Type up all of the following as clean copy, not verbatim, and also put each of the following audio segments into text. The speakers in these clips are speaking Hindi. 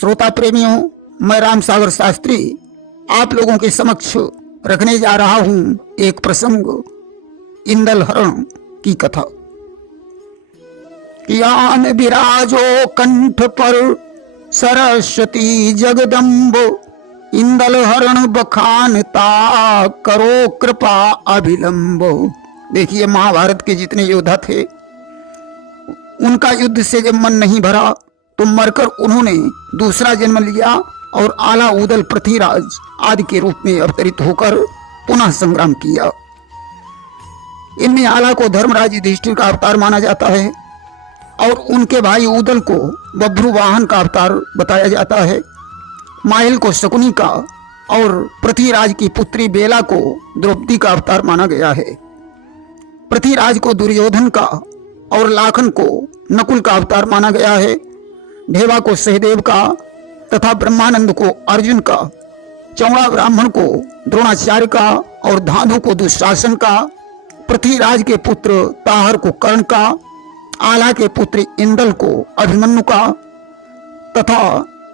श्रोता प्रेमियों, मैं राम सागर शास्त्री आप लोगों के समक्ष रखने जा रहा हूं एक प्रसंग, इंदल हरण की कथा। यान विराजो कंठ पर सरस्वती जगदम्ब, इंदल हरण बखानता करो कृपा अभिलंब। देखिए, महाभारत के जितने योद्धा थे उनका युद्ध से जब मन नहीं भरा तो मरकर उन्होंने दूसरा जन्म लिया और आला उदल पृथ्वीराज आदि के रूप में अवतरित होकर पुनः संग्राम किया। इनमें आला को धर्मराज युधिष्ठिर का अवतार माना जाता है और उनके भाई उदल को बभ्रु वाहन का अवतार बताया जाता है। माहिल को शकुनी का और पृथ्वीराज की पुत्री बेला को द्रौपदी का अवतार माना गया है। पृथ्वीराज को दुर्योधन का और लाखन को नकुल का अवतार माना गया है। ढेवा को सहदेव का तथा ब्रह्मानंद को अर्जुन का, चौड़ा ब्राह्मण को द्रोणाचार्य का और धाधु को दुशासन का, पृथ्वीराज के पुत्र ताहर को कर्ण का, आला के पुत्र इंदल को अभिमन्यु का तथा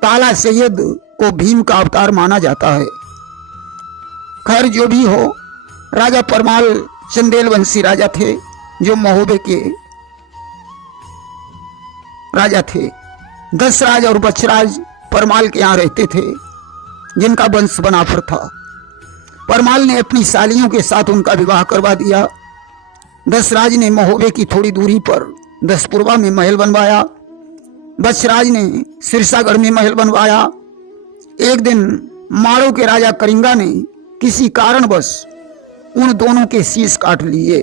ताला सैयद को भीम का अवतार माना जाता है। खैर, जो भी हो, राजा परमाल चंदेल वंशी राजा थे जो महोबे के राजा थे। दशराज और बछराज परमाल के यहाँ रहते थे, जिनका वंश बनाफर था। परमाल ने अपनी सालियों के साथ उनका विवाह करवा दिया। दशराज ने महोबे की थोड़ी दूरी पर दसपुरवा में महल बनवाया। बछराज ने सिरसागढ़ में महल बनवाया। एक दिन माड़ो के राजा करिंगा ने किसी कारणवश उन दोनों के शीश काट लिए।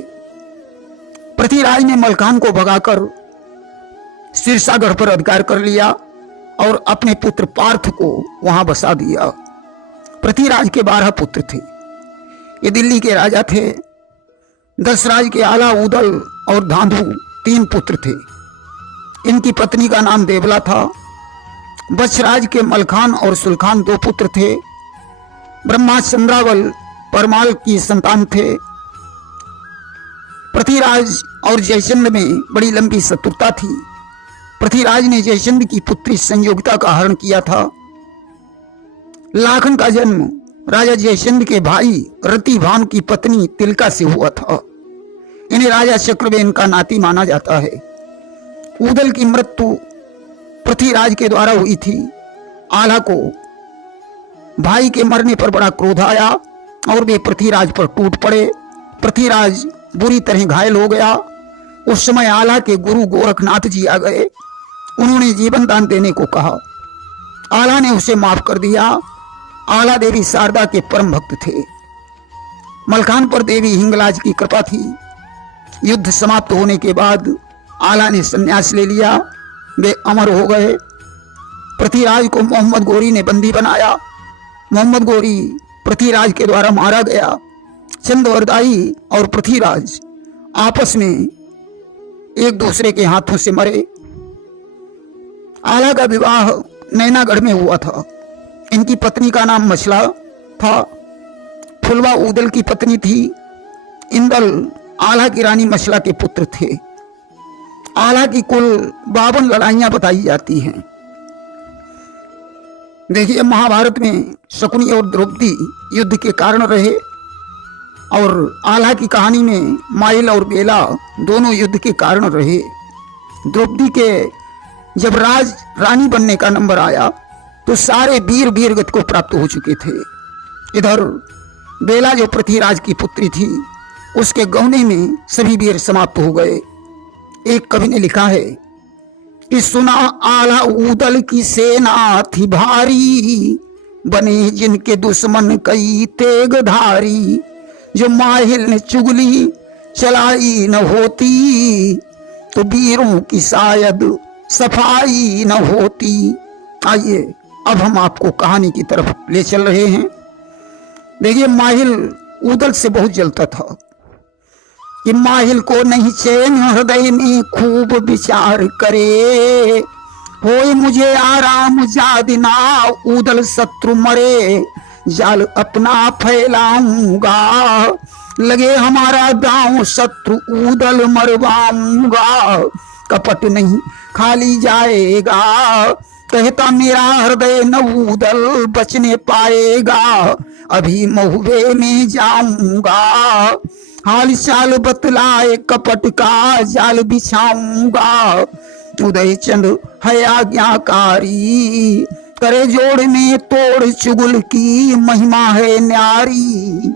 पृथ्वीराज ने मलखान को भगाकर सिरसागढ़ पर अधिकार कर लिया और अपने पुत्र पार्थ को वहां बसा दिया। पृथ्वीराज के 12 पुत्र थे। ये दिल्ली के राजा थे। दशराज के आला, उदल और धाधु 3 पुत्र थे। इनकी पत्नी का नाम देवला था। बछराज के मलखान और सुलखान 2 पुत्र थे। ब्रह्मा चंद्रावल परमाल की संतान थे। पृथ्वीराज और जयचंद में बड़ी लंबी शत्रुता थी। पृथ्वीराज ने जयचंद की पुत्री संयोगिता का हरण किया था। लाखन का जन्म राजा जयचंद के भाई रतिभान की पत्नी तिलका से हुआ था। इन्हें राजा चक्रवेन का नाती माना जाता है। उदल की मृत्यु पृथ्वीराज के द्वारा हुई थी। आला को भाई के मरने पर बड़ा क्रोध आया और वे पृथ्वीराज पर टूट पड़े। पृथ्वीराज बुरी तरह घायल हो गया। उस समय आला के गुरु गोरखनाथ जी आ गए। उन्होंने जीवन दान देने को कहा। आला ने उसे माफ कर दिया। आला देवी शारदा के परम भक्त थे। मलखान पर देवी हिंगलाज की कृपा थी। युद्ध समाप्त होने के बाद आला ने संन्यास ले लिया। वे अमर हो गए। पृथ्वीराज को मोहम्मद गोरी ने बंदी बनाया। मोहम्मद गोरी पृथ्वीराज के द्वारा मारा गया। चंद्रवरदाई और पृथ्वीराज आपस में एक दूसरे के हाथों से मरे। आला का विवाह नैनागढ़ में हुआ था। इनकी पत्नी का नाम मछला था। फुलवा उदल की पत्नी थी। इंदल आला की रानी मछला के पुत्र थे। आला की कुल 52 लड़ाइयां बताई जाती हैं। देखिए, महाभारत में शकुनी और द्रौपदी युद्ध के कारण रहे और आला की कहानी में माहिल और बेला दोनों युद्ध के कारण रहे। द्रौपदी के जब राज रानी बनने का नंबर आया तो सारे वीर वीरगति को प्राप्त हो चुके थे। इधर बेला जो पृथ्वीराज की पुत्री थी, उसके गौने में सभी वीर समाप्त हो गए। एक कवि ने लिखा है कि सुना आला उदल की सेना थी भारी, बने जिनके दुश्मन कई तेगधारी, जो माहिल ने चुगली चलाई न होती, तो वीरों की शायद सफाई न होती। आइए, अब हम आपको कहानी की तरफ ले चल रहे हैं। देखिए, माहिल उदल से बहुत जलता था कि माहिल को नहीं चैन हृदय में खूब विचार करे, होए मुझे आराम जादिना उदल शत्रु मरे, जाल अपना फैलाऊंगा लगे हमारा दांव शत्रु उदल मरवाऊंगा, कपट नहीं खाली जाएगा कहता मेरा हृदय न उदल बचने पाएगा, अभी महुबे में जाऊंगा, हाल चाल बतलाए कपट का जाल बिछाऊंगा। उदय चंद है आज्ञाकारी, करे जोड़ में तोड़ चुगल की महिमा है न्यारी।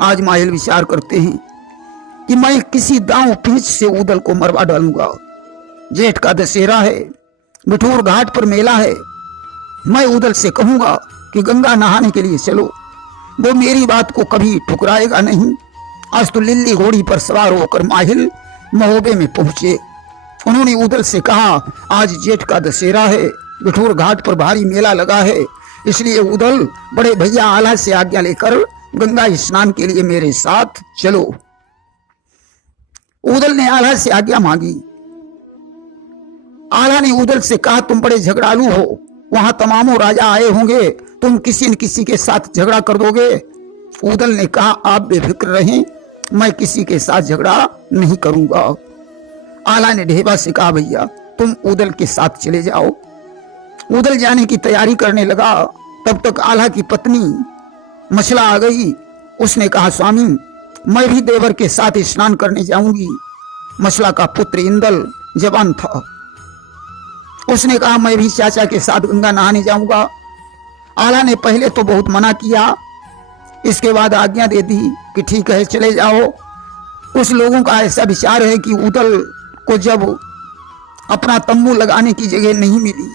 आज माहिल विचार करते हैं कि मैं किसी दांव पींच से उदल को मरवा डालूंगा। जेठ का दशहरा है, बिठूर घाट पर मेला है, मैं उदल से कहूंगा कि गंगा नहाने के लिए चलो, वो मेरी बात को कभी ठुकराएगा नहीं। आज तो लिल्ली घोड़ी पर सवार होकर माहिल महोबे में पहुंचे। उन्होंने उदल से कहा आज जेठ का दशहरा है, बिठूर घाट पर भारी मेला लगा है, इसलिए उदल बड़े भैया आला से आज्ञा लेकर गंगा स्नान के लिए मेरे साथ चलो। उदल ने आला से आज्ञा मांगी। आला ने उदल से कहा तुम बड़े झगड़ालू हो, वहां तमामों राजा आए होंगे, तुम किसी न किसी के साथ झगड़ा कर दोगे। उदल ने कहा आप बेफिक्र रहें, मैं किसी के साथ झगड़ा नहीं करूंगा। आला ने ढेबा से कहा भैया तुम उदल के साथ चले जाओ। उदल जाने की तैयारी करने लगा, तब तक आला की पत्नी मछला आ गई। उसने कहा स्वामी मैं भी देवर के साथ स्नान करने जाऊंगी। मछला का पुत्र इंदल जवान था, उसने कहा मैं भी चाचा के साथ गंगा नहाने जाऊंगा। आला ने पहले तो बहुत मना किया, इसके बाद आज्ञा दे दी कि ठीक है चले जाओ। कुछ लोगों का ऐसा विचार है कि उदल को जब अपना तंबू लगाने की जगह नहीं मिली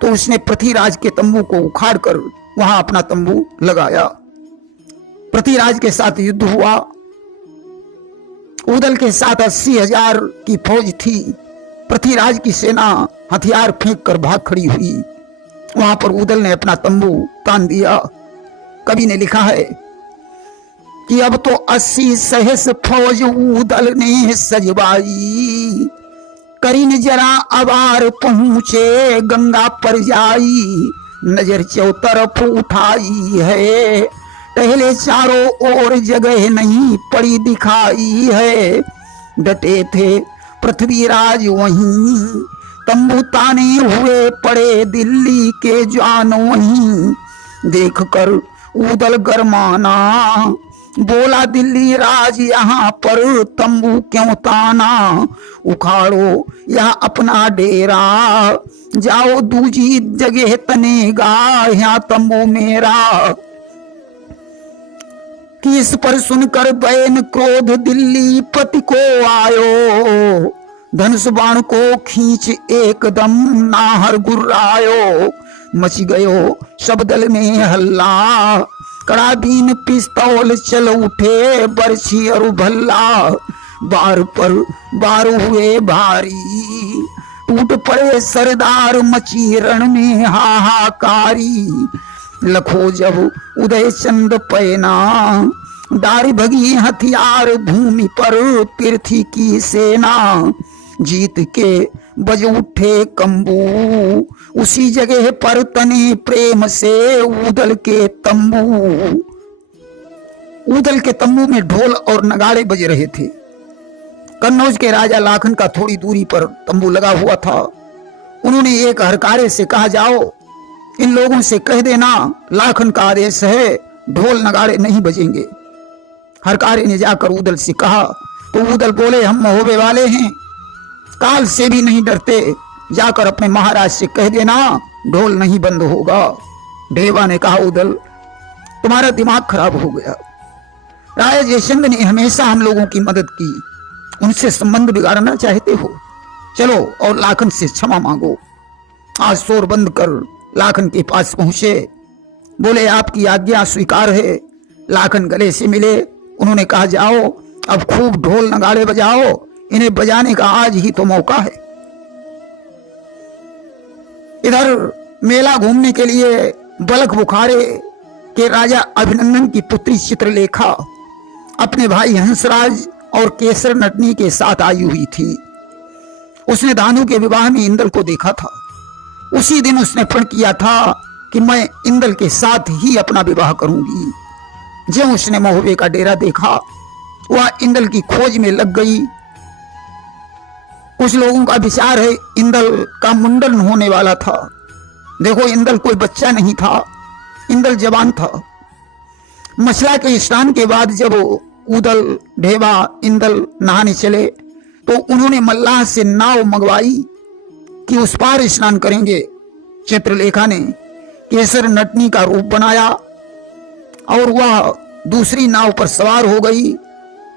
तो उसने पृथ्वीराज के तंबू को उखाड़ कर वहां अपना तंबू लगाया। पृथ्वीराज के साथ युद्ध हुआ। उदल के साथ 80,000 की फौज थी। पृथ्वीराज की सेना हथियार फेंक कर भाग खड़ी हुई। वहां पर उदल ने अपना तंबू तान दिया। कवि ने लिखा है कि अब तो 80 सहस फौज उदल ने सजवाई, करीन जरा अबार पहुंचे गंगा पर जाई, नजर चौतरफ उठाई है, टहले चारों ओर जगह नहीं पड़ी दिखाई है। डटे थे पृथ्वीराज वहीं, तंबू ताने हुए पड़े दिल्ली के जान वहीं, देख कर उदल गरमाना, बोला दिल्ली राज यहाँ पर तंबू क्यों ताना, उखाड़ो यहाँ अपना डेरा, जाओ दूजी जगह तनेगा यहाँ तंबू मेरा। कि इस पर सुनकर बैन क्रोध दिल्ली पति को आयो, धनुष बाण को खींच एकदम नाहर गुर्रायो, मच गयो सब दल में हल्ला, कराबीन पिस्तौल चल उठे बरछी और भल्ला, बार पर बार हुए भारी, टूट पड़े सरदार मची रण में हाहाकारी, लखो जब उदय चंद पैना, डारी भगी हथियार भूमि पर पृथ्वी की सेना, जीत के बज उठे कंबू, उसी जगह पर तने प्रेम से उदल के तंबू। उदल के तंबू में ढोल और नगाड़े बज रहे थे। कन्नौज के राजा लाखन का थोड़ी दूरी पर तंबू लगा हुआ था। उन्होंने एक हरकारे से कहा जाओ इन लोगों से कह देना लाखन का आदेश है, ढोल नगाड़े नहीं बजेंगे। हरकारे ने जाकर उदल से कहा तो उदल बोले हम महोबे वाले हैं, काल से भी नहीं डरते, जाकर अपने महाराज से कह देना ढोल नहीं बंद होगा। ढेबा ने कहा उदल तुम्हारा दिमाग खराब हो गया, राजा जयचंद ने हमेशा हम लोगों की मदद की, उनसे संबंध बिगाड़ना चाहते हो, चलो और लाखन से क्षमा मांगो। आज शोर बंद कर लाखन के पास पहुंचे, बोले आपकी आज्ञा स्वीकार है। लाखन गले से मिले, उन्होंने कहा जाओ अब खूब ढोल नगाड़े बजाओ, इन्हें बजाने का आज ही तो मौका है। इधर मेला घूमने के लिए बलख बुखारे के राजा अभिनंदन की पुत्री चित्रलेखा अपने भाई हंसराज और केसर नटनी के साथ आई हुई थी। उसने दानू के विवाह में इंदल को देखा था। उसी दिन उसने प्रण किया था कि मैं इंदल के साथ ही अपना विवाह करूंगी। जब उसने महोबे का डेरा देखा, वह इंदल की खोज में लग गई। कुछ लोगों का विचार है इंदल का मुंडन होने वाला था, देखो इंदल कोई बच्चा नहीं था, इंदल जवान था। मछला के स्नान के बाद जब उदल, ढेबा, इंदल नहाने चले तो उन्होंने मल्लाह से नाव मंगवाई कि उस पार स्नान करेंगे। चित्रलेखा ने केसर नटनी का रूप बनाया और वह दूसरी नाव पर सवार हो गई।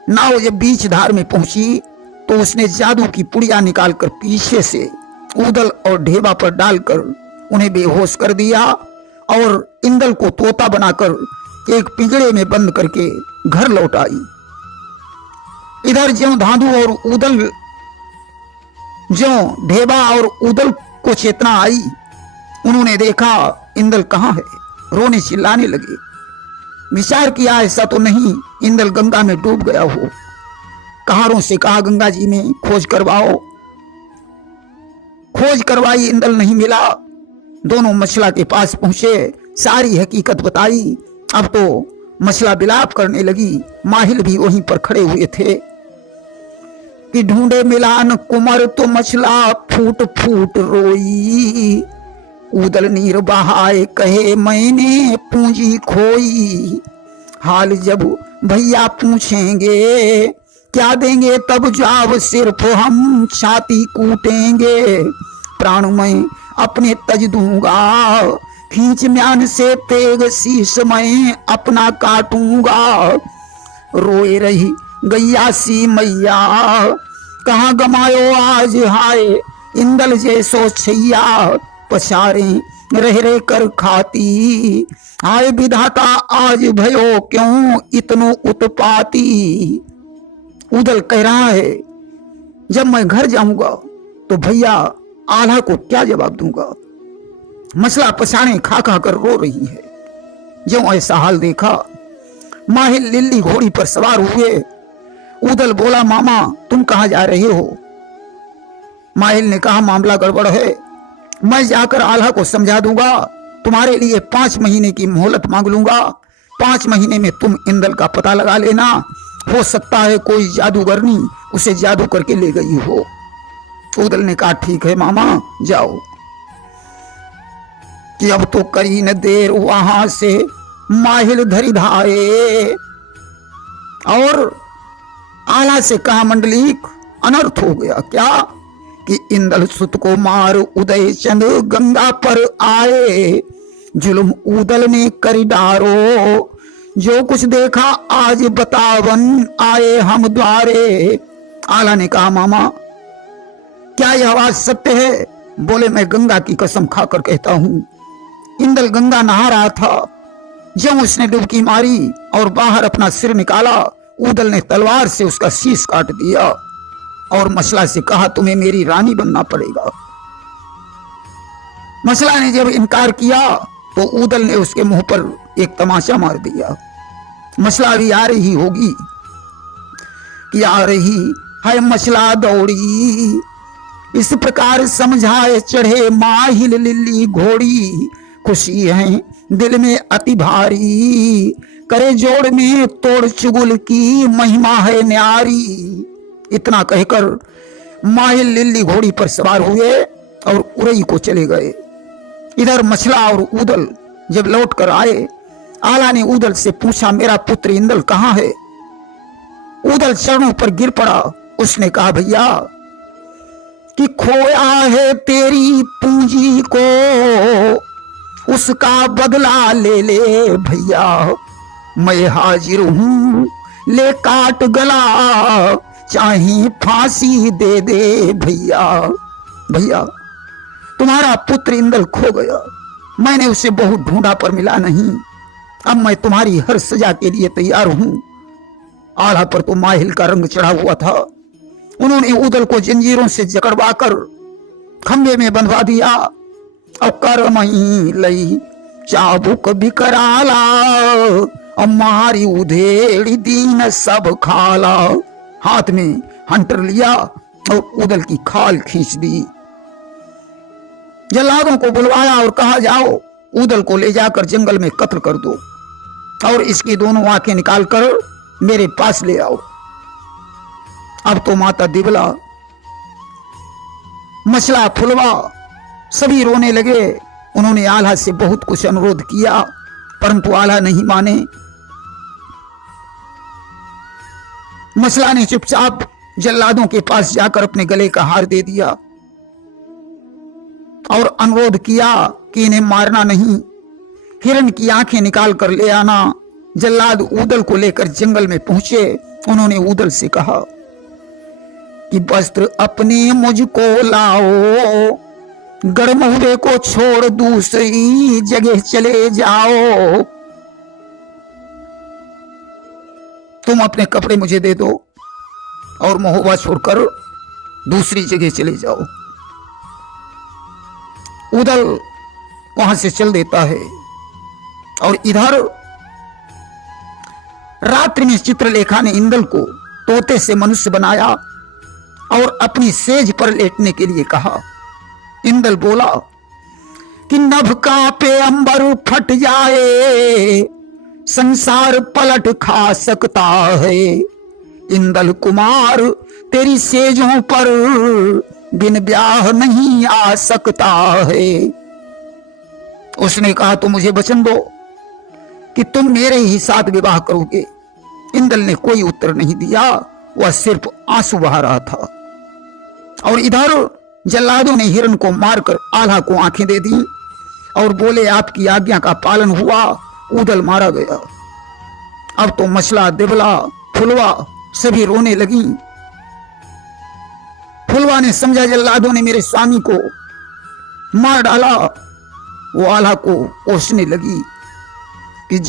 नाव जब बीच धार में पहुंची तो उसने जादू की पुड़िया निकालकर पीछे से उदल और ढेबा पर डालकर उन्हें बेहोश कर दिया और इंदल को तोता बनाकर एक पिंजरे में बंद करके घर लौट आई। इधर ज्यों धांधु और उदल, ज्यों ढेबा और उदल को चेतना आई, उन्होंने देखा इंदल कहां है, रोने चिल्लाने लगे। विचार किया ऐसा तो नहीं इंदल गंगा में डूब गया हो। कहारों से कहा गंगा जी में खोज करवाओ। खोज करवाई, इंदल नहीं मिला। दोनों मछला के पास पहुंचे, सारी हकीकत बताई। अब तो मछला विलाप करने लगी। माहिल भी वहीं पर खड़े हुए थे कि ढूंढे मिलान कुमर तो मछला फूट फूट रोई। उदल नीर बहाए कहे मैंने पूंजी खोई। हाल जब भैया पूछेंगे क्या देंगे तब जाव सिर्फ हम छाती कूटेंगे। प्राण मैं अपने तज दूंगा, खींच म्यान से तेग शीश मैं अपना काटूंगा। रोए रही गैया सी मैया कहाँ गमायो आज हाय। इंदल जैसो छैया पछारे रह रह कर खाती। हाय विधाता आज भयो क्यों इतनो उत्पाती। उदल कह रहा है जब मैं घर जाऊंगा तो भैया आल्हा को क्या जवाब दूंगा। मछला पछाड़े खा खा कर रो रही है। जो ऐसा हाल देखा माहिल लिल्ली घोड़ी पर सवार हुए। उदल बोला मामा तुम कहां जा रहे हो। माहिल ने कहा मामला गड़बड़ है, मैं जाकर आल्हा को समझा दूंगा। तुम्हारे लिए 5 महीने की मोहलत मांग लूंगा। 5 महीने में तुम इंदल का पता लगा लेना। हो सकता है कोई जादूगरनी उसे जादू करके ले गई हो। उदल ने कहा ठीक है मामा जाओ। कि अब तो करी न देर वहां से माहिल धरी धारे। और आला से कहा मंडलीक अनर्थ हो गया क्या कि इंदल सुत को मार उदय चंद गंगा पर आए। जुल्म उदल ने कर डारो जो कुछ देखा आज बतावन आए हम द्वारे। आला ने कहा मामा क्या यह आवाज सत्य है। बोले मैं गंगा की कसम खाकर कहता हूं इंदल गंगा नहा रहा था। जब उसने डुबकी मारी और बाहर अपना सिर निकाला, उदल ने तलवार से उसका शीश काट दिया और मछला से कहा तुम्हें मेरी रानी बनना पड़ेगा। मछला ने जब इनकार किया तो उदल ने उसके मुंह पर एक तमाचा मार दिया। मछला भी आ रही होगी कि आ रही है मछला दौड़ी। इस प्रकार समझाए चढ़े माहिल लिल्ली घोड़ी। खुशी है दिल में अति भारी करे जोड़ में तोड़ चुगुल की महिमा है न्यारी। इतना कहकर माहिल लिल्ली घोड़ी पर सवार हुए और उरई को चले गए। इधर मछला और उदल जब लौट कर आए, आला ने उदल से पूछा मेरा पुत्र इंदल कहां है। उदल चरणों पर गिर पड़ा। उसने कहा भैया कि खोया है तेरी पूंजी को उसका बदला ले ले भैया। मैं हाजिर हूं ले काट गला चाहे फांसी दे दे भैया। भैया तुम्हारा पुत्र इंदल खो गया। मैंने उसे बहुत ढूंढा पर मिला नहीं। अब मैं तुम्हारी हर सजा के लिए तैयार हूं। आला पर तो माहिल का रंग चढ़ा हुआ था। उन्होंने उदल को जंजीरों से जकड़वाकर खंबे में बंधवा दिया और कर मई लई चाबुक बिकराला और मारी उधेड़ी दीन सब खाला। हाथ में हंटर लिया और उदल की खाल खींच दी। जल्लादों को बुलवाया और कहा जाओ उदल को ले जाकर जंगल में कत्ल कर दो और इसकी दोनों आंखें निकालकर मेरे पास ले आओ। अब तो माता दिबला, मछला, फुलवा सभी रोने लगे। उन्होंने आल्हा से बहुत कुछ अनुरोध किया, परंतु आल्हा नहीं माने। मसला ने चुपचाप जल्लादों के पास जाकर अपने गले का हार दे दिया और अनुरोध किया कि इन्हें मारना नहीं, हिरण की आंखें निकाल कर ले आना। जल्लाद ऊदल को लेकर जंगल में पहुंचे। उन्होंने ऊदल से कहा कि वस्त्र अपने मुझको लाओ, गड़महुरे को छोड़ दूसरी जगह चले जाओ। तुम अपने कपड़े मुझे दे दो और महोबा छोड़कर दूसरी जगह चले जाओ। ऊदल वहां से चल देता है और इधर रात्रि में चित्रलेखा ने इंदल को तोते से मनुष्य बनाया और अपनी सेज पर लेटने के लिए कहा। इंदल बोला कि नभ कांपे अंबर फट जाए, संसार पलट खा सकता है। इंदल कुमार तेरी सेजों पर बिन ब्याह नहीं आ सकता है। उसने कहा तो मुझे वचन दो कि तुम मेरे ही साथ विवाह करोगे। इंदल ने कोई उत्तर नहीं दिया, वह सिर्फ आंसू बहा रहा था। और इधर जल्लादों ने हिरण को मारकर आल्हा को आंखें दे दी और बोले आपकी आज्ञा का पालन हुआ, ऊदल मारा गया। अब तो मछला, दिबला, फुलवा सभी रोने लगी। फुलवा ने समझा जल्लादों ने मेरे स्वामी को मार डाला। वो आल्हा को कोसने लगी कि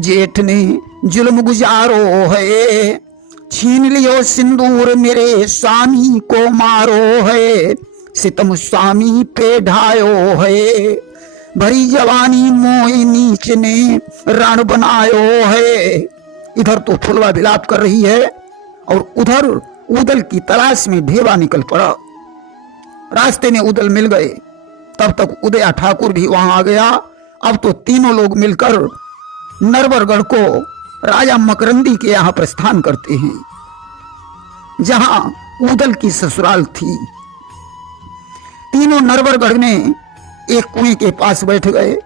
जेठ ने जुल्म गुजारो है, छीन लियो सिंदूर मेरे स्वामी को मारो है, सितम स्वामी पे ढायो है, भरी जवानी मोई नीच ने रण बनायो है। इधर तो फुलवा विलाप कर रही है और उधर ऊदल की तलाश में ढेबा निकल पड़ा। रास्ते में ऊदल मिल गए। तब तक उदया ठाकुर भी वहां आ गया। अब तो तीनों लोग मिलकर नरवरगढ़ को राजा मकरंदी के यहां प्रस्थान करते हैं, जहां ऊदल की ससुराल थी। तीनों नरवरगढ़ में एक कुएं के पास बैठ गए।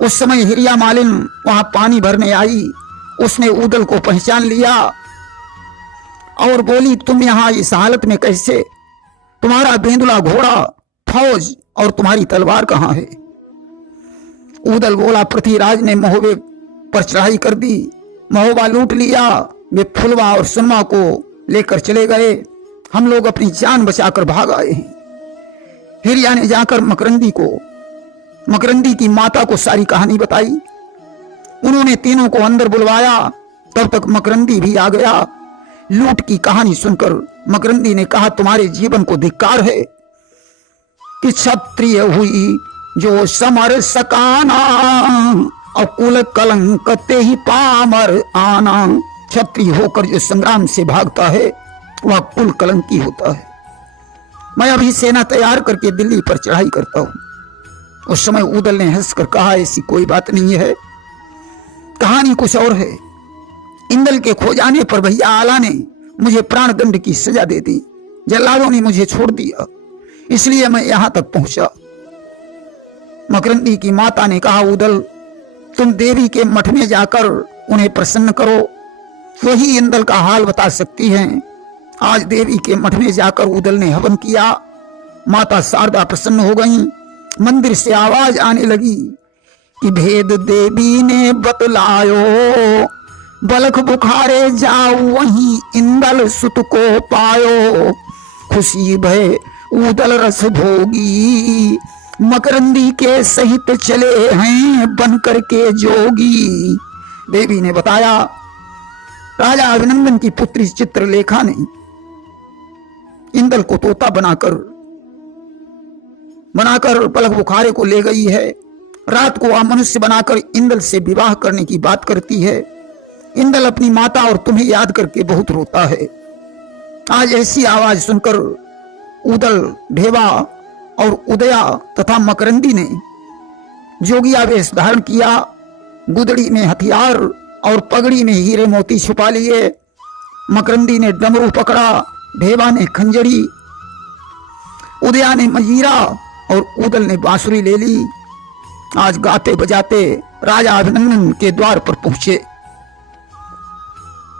उस समय हिरिया मालिन वहां पानी भरने आई। उसने ऊदल को पहचान लिया और बोली तुम यहां इस हालत में कैसे? तुम्हारा बेंदुला घोड़ा, फौज और तुम्हारी तलवार कहां है? ऊदल बोला पृथ्वीराज ने महोबे पर चढ़ाई कर दी, महोबा लूट लिया। वे फुलवा और सुनमा को लेकर चले गए। हम लोग अपनी जान बचाकर भाग आए हैं। हिरिया ने जाकर मकरंदी की माता को सारी कहानी बताई। उन्होंने तीनों को अंदर बुलवाया। तब तक मकरंदी भी आ गया। लूट की कहानी सुनकर मकरंदी ने कहा तुम्हारे जीवन को धिक्कार है कि क्षत्रिय हुई जो समर सकाना, और कुल कलंक ते ही पामर आना। क्षत्रिय होकर जो संग्राम से भागता है वह कुल कलंकी होता है। मैं अभी सेना तैयार करके दिल्ली पर चढ़ाई करता हूं। उस समय ऊदल ने हंसकर कहा ऐसी कोई बात नहीं है, कहानी कुछ और है। इंदल के खो जाने पर भैया आला ने मुझे प्राण दंड की सजा दे दी। जल्लादों ने मुझे छोड़ दिया, इसलिए मैं यहां तक पहुंचा। मकरंदी की माता ने कहा ऊदल तुम देवी के मठ में जाकर उन्हें प्रसन्न करो, वही इंदल का हाल बता सकती हैं। आज देवी के मठ में जाकर ऊदल ने हवन किया। माता शारदा प्रसन्न हो गईं। मंदिर से आवाज आने लगी कि भेद देवी ने बतलायो, बलख बुखारे जाओ वहीं इंदल सुत को पायो। खुशी भय ऊदल रस भोगी, मकरंदी के सहित चले हैं बन करके जोगी। देवी ने बताया राजा अभिनंदन की पुत्री चित्रलेखा ने इंदल को तोता बनाकर पलक बुखारे को ले गई है। रात को वह मनुष्य बनाकर इंदल से विवाह करने की बात करती है। इंदल अपनी माता और तुम्हें याद करके बहुत रोता है। आज ऐसी आवाज सुनकर ऊदल, ढेबा और उदया तथा मकरंदी ने जोगिया वेश धारण किया। गुदड़ी में हथियार और पगड़ी में हीरे मोती छुपा लिए। मकरंदी ने डमरू पकड़ा, ढेबा ने खंजरी, उदया ने मजीरा और उदल ने बांसुरी ले ली। आज गाते बजाते राजा अभिनंदन के द्वार पर पहुंचे।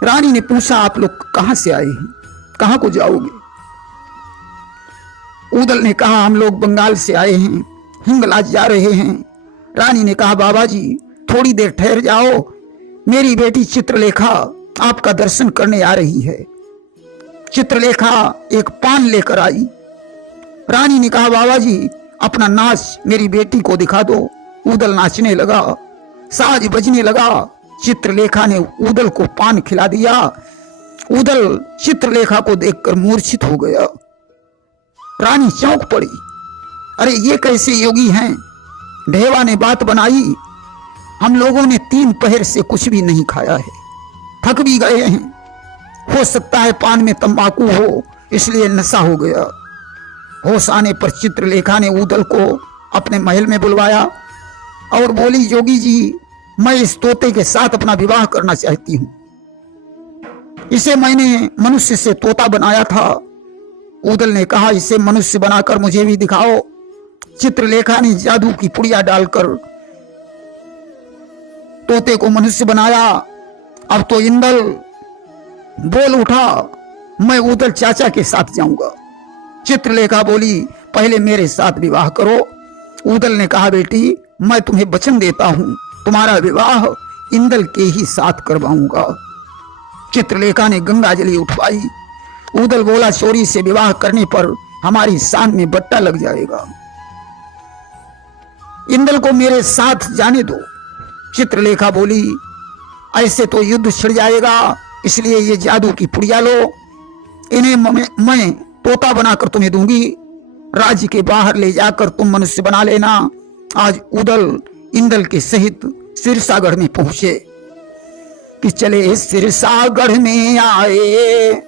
रानी ने पूछा, आप लोग कहां से आए हैं, कहां को जाओगे? उदल ने कहा, हम लोग बंगाल से आए हैं, हिंगलाज जा रहे हैं। रानी ने कहा, बाबा जी थोड़ी देर ठहर जाओ, मेरी बेटी चित्रलेखा आपका दर्शन करने आ रही है। चित्रलेखा एक पान लेकर आई। रानी ने कहा, बाबा जी अपना नाच मेरी बेटी को दिखा दो। उदल नाचने लगा, साज बजने लगा। चित्रलेखा ने उदल को पान खिला दिया। उदल चित्रलेखा को देखकर मूर्छित हो गया। रानी चौंक पड़ी, अरे ये कैसे योगी हैं? ढेवा ने बात बनाई, हम लोगों ने 3 पहर से कुछ भी नहीं खाया है, थक भी गए हैं। हो सकता है पान में तंबाकू हो, इसलिए नशा हो गया। होश आने पर चित्रलेखा ने उदल को अपने महल में बुलवाया और बोली, जोगी जी मैं इस तोते के साथ अपना विवाह करना चाहती हूं। इसे मैंने मनुष्य से तोता बनाया था। उदल ने कहा, इसे मनुष्य बनाकर मुझे भी दिखाओ। चित्रलेखा ने जादू की पुड़िया डालकर तोते को मनुष्य बनाया। अब तो इंदल बोल उठा, मैं उदल चाचा के साथ जाऊंगा। चित्रलेखा बोली, पहले मेरे साथ विवाह करो। उदल ने कहा, बेटी मैं तुम्हें वचन देता हूं, तुम्हारा विवाह इंदल के ही साथ करवाऊंगा। चित्रलेखा ने गंगाजली उठवाई। उदल बोला, चोरी से विवाह करने पर हमारी शान में बट्टा लग जाएगा, इंदल को मेरे साथ जाने दो। चित्रलेखा बोली, ऐसे तो युद्ध छिड़ जाएगा, इसलिए ये जादू की पुड़िया लो, इन्हें मैं तोता बनाकर तुम्हें दूंगी। राज्य के बाहर ले जाकर तुम मनुष्य बना लेना। आज उदल इंदल के सहित सिरसागढ़ में पहुंचे कि चले सिरसागढ़ में आए,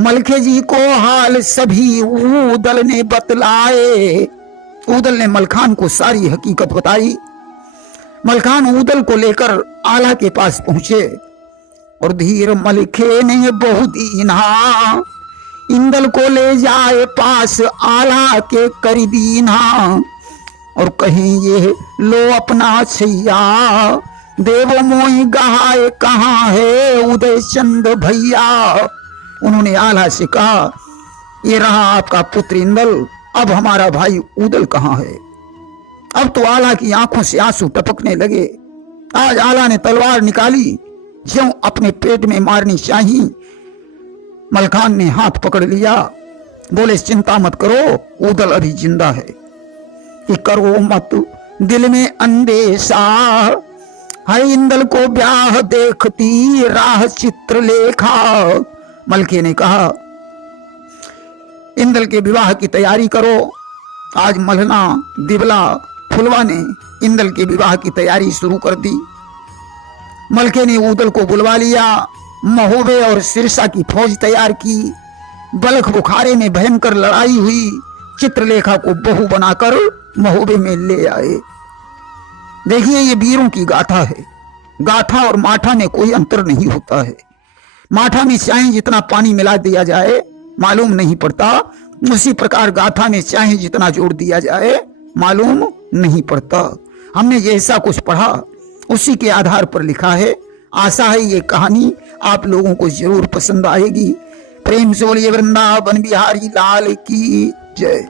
मलखे जी को हाल सभी उदल ने बतलाए। उदल ने मलखान को सारी हकीकत बताई। मलखान उदल को लेकर आला के पास पहुंचे और धीर मलखे ने बहु दीना, इंदल को ले जाए पास आला के कर दीना और कहीं ये लो अपना छैया, देवो मोई गहाए कहाँ है उदय चंद भैया। उन्होंने आला से कहा, ये रहा आपका पुत्र इंदल, अब हमारा भाई उदल कहाँ है? अब तो आला की आंखों से आंसू टपकने लगे। आज आला ने तलवार निकाली, ज्यों अपने पेट में मारनी चाहिए। मलखान ने हाथ पकड़ लिया, बोले, चिंता मत करो, उदल अभी जिंदा है। कि करो मत दिल में अंदेशा, है इंदल को ब्याह देखती राह चित्रलेखा। मलखे ने कहा, इंदल के विवाह की तैयारी करो। आज मलहना, दिबला, फुलवा ने इंदल के विवाह की तैयारी शुरू कर दी। मलखे ने उदल को बुलवा लिया। महोबे और सिरसा की फौज तैयार की। बलख बुखारे में भयंकर लड़ाई हुई। चित्रलेखा को बहू बनाकर महोबे में ले आए। देखिए, ये वीरों की गाथा है। गाथा और माठा में कोई अंतर नहीं होता है। माठा में चाहे जितना पानी मिला दिया जाए मालूम नहीं पड़ता, उसी प्रकार गाथा में चाहे जितना जोड़ दिया जाए मालूम नहीं पड़ता। हमने जैसा कुछ पढ़ा उसी के आधार पर लिखा है। आशा है ये कहानी आप लोगों को जरूर पसंद आएगी। प्रेम से बोलिए वृंदावन बिहारी लाल की जय।